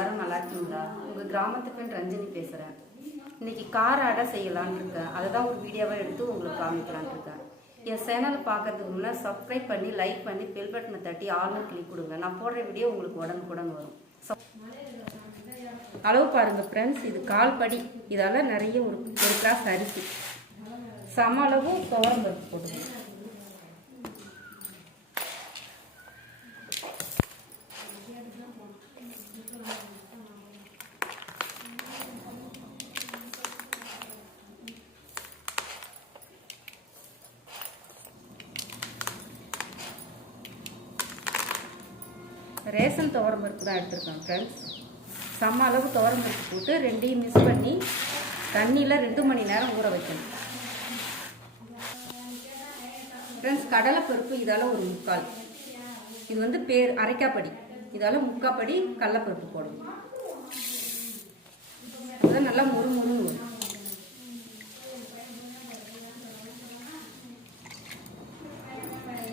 எல்லாரும் நல்லா இருக்கீங்களா? உங்கள் கிராமத்து பெண் ரஞ்சனி பேசுகிறேன் இன்னைக்கு கார் அடை செய்யலான்னு இருக்கேன். அதை தான் ஒரு வீடியோவாக எடுத்து உங்களுக்கு காமிக்கலான்னு இருக்கேன். என் சேனலை பார்க்கறதுக்கு முன்னே சப்ஸ்கிரைப் பண்ணி லைக் பண்ணி பெல் பட்டனை தட்டி ஆல்னு கிளிக் கொடுங்க. நான் போடுற வீடியோ உங்களுக்கு உடனுக்குடன் வரும். சப்- அளவு பாருங்கள் ஃப்ரெண்ட்ஸ் இது கால் படி. இதால் நிறைய ஒரு ஒரு கிளாஸ் அரிசி. சம அளவு துவரம் பருப்பு போட்டுக்கணும் ரேஷன் துவரம் பருப்பு தான் எடுத்துருக்கோம் ஃப்ரெண்ட்ஸ் சம அளவு துவரம் பருப்பு போட்டு ரெண்டையும் மிக்ஸ் பண்ணி தண்ணியில் ரெண்டு மணி நேரம் ஊற வைக்கணும். ஃப்ரெண்ட்ஸ் கடலைப்பருப்பு இதால் ஒரு முக்கால். இது வந்து பேர் அரைக்காப்படி இதால் முக்காப்படி கடலைப்பருப்பு போடணும். அதுதான் நல்லா முறு முறுன்னு வரும்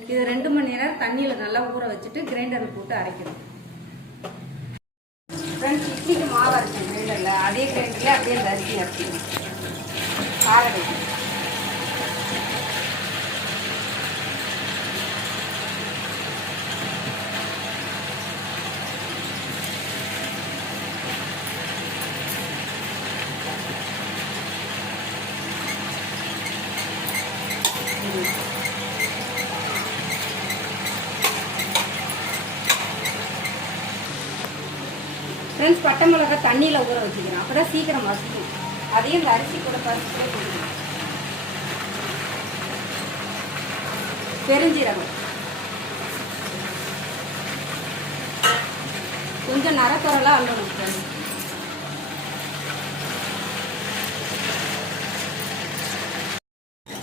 இது ரெண்டு மணி நேரம் தண்ணியில் நல்லா ஊற வச்சுட்டு கிரைண்டரில் போட்டு அரைக்கணும். ஃப்ரெண்ட்ஸ் இட்லிக்கு மாவு அரைச்சேன் கிரைண்டரில் அதே கிரைண்டரில் அப்படியே அந்த அரிசி அரைச்சிக்கணும் ஃப்ரெண்ட்ஸ் பட்டை மிளகா தண்ணியில் ஊற வச்சுக்கிறேன். அப்போ தான் சீக்கிரம் மசிக்கும் அதையும் இந்த அரிசி கூட பறிச்சுட்டே போட்டுக்கணும் பெருஞ்சீரகம். கொஞ்சம் நரக்குறலாக அள்ளணும் ஃப்ரெண்ட்ஸ்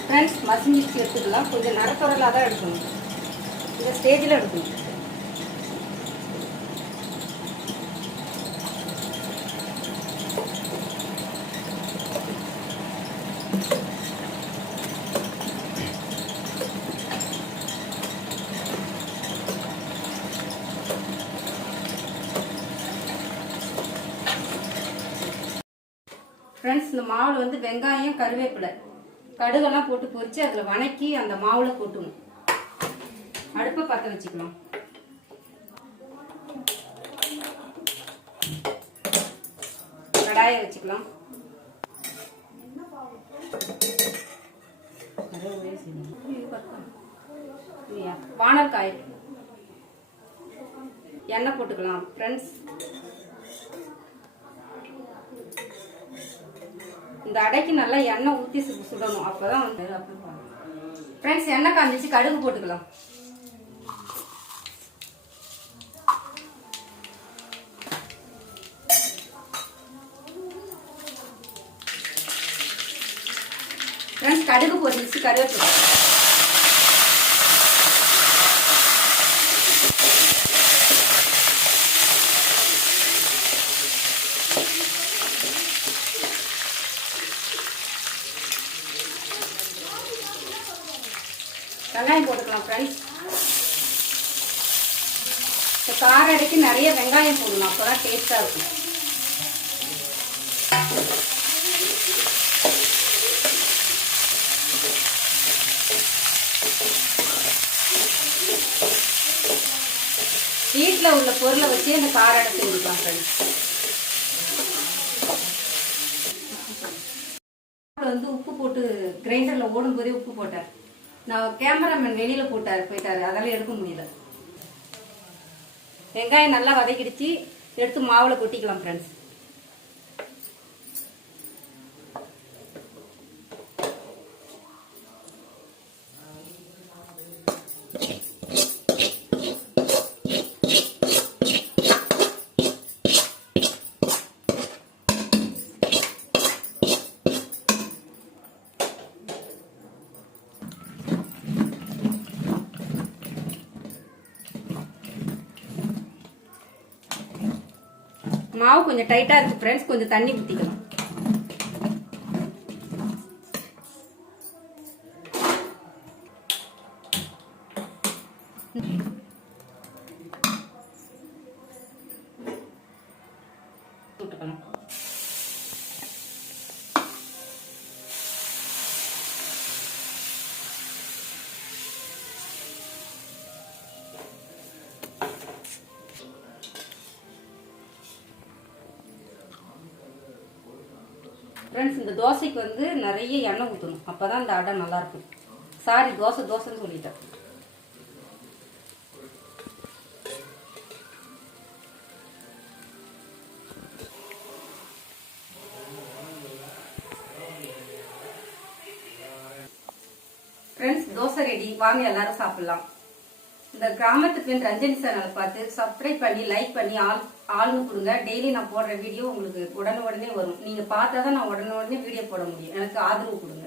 ஃப்ரெண்ட்ஸ் மசிஞ்சிச்சு எடுத்துக்கலாம். கொஞ்சம் நரக்குறலாக தான் எடுக்கணும். இந்த ஸ்டேஜில் எடுக்கணும். ஃப்ரெண்ட்ஸ் இந்த மாவில் வந்து வெங்காயம் கருவேப்பிலை. கடுகெல்லாம் போட்டு பொறிச்சு அதில் வணக்கி அந்த மாவில் கொட்டணும். அடுப்பை பற்ற வச்சுக்கலாம் கடாயை வச்சுக்கலாம். வானல் காய் எண்ணெய் போட்டுக்கலாம். ஃப்ரெண்ட்ஸ் இந்த அடைக்கு நல்லா எண்ணெய் ஊற்றி சுடணும் சுடணும். அப்பதான் வந்து ஃப்ரெண்ட்ஸ் எண்ணெய் காமிச்சு கடுகு போட்டுக்கலாம். ஃப்ரெண்ட்ஸ் கடுகு போட்டுச்சு கருவேப்பிலை. வெங்காயம் போட்டுக்கலாம் ஃப்ரெண்ட்ஸ் இப்போ கார அடைக்கு நிறைய வெங்காயம் போடணும் அப்போ தான் டேஸ்ட்டாக இருக்கும். வீட்டில் உள்ள பொருளை வச்சு அந்த கார அடை செஞ்சுக்கலாம் ஃப்ரெண்ட்ஸ் வந்து உப்பு போட்டு கிரைண்டரில் ஓடும் போதே உப்பு போட்டார். நான் கேமராமேன் வெளியில் போட்டார் போயிட்டாரு. அதெல்லாம் எடுக்க முடியல. வெங்காயம் நல்லா வதக்கிடுச்சு. எடுத்து மாவில் கொட்டிக்கலாம் ஃப்ரெண்ட்ஸ் மாவு கொஞ்சம் டைட்டாக இருக்கு ஃப்ரெண்ட்ஸ் கொஞ்சம் தண்ணி ஊற்றிக்கலாம் ஃப்ரெண்ட்ஸ் இந்த தோசைக்கு வந்து நிறைய எண்ணெய் ஊற்றணும் அப்போ தான் இந்த அடை நல்லாயிருக்கும். சாரி தோசை தோசைன்னு சொல்லிட்டேன். ஃப்ரெண்ட்ஸ் தோசை ரெடி வாங்க எல்லாரும் சாப்பிட்லாம். இந்த கிராமத்து பெண் ரஞ்சனி சேனலை பார்த்து சப்ஸ்கிரைப் பண்ணி லைக் பண்ணி ஆல் ஆள்னு கொடுங்க. டெய்லி நான் போடுற வீடியோ உங்களுக்கு உடனே உடனே வரும். நீங்கள் பார்த்தா தான் நான் உடனே உடனே வீடியோ போட முடியும். எனக்கு ஆதரவு கொடுங்க.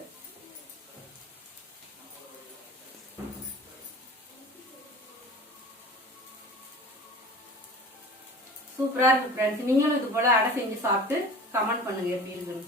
சூப்பராக இருக்கு ஃப்ரெண்ட்ஸ் நீங்களும் இது போல் அடை செஞ்சு சாப்பிட்டு கமெண்ட் பண்ணுங்க. எப்படி இருக்குன்னு.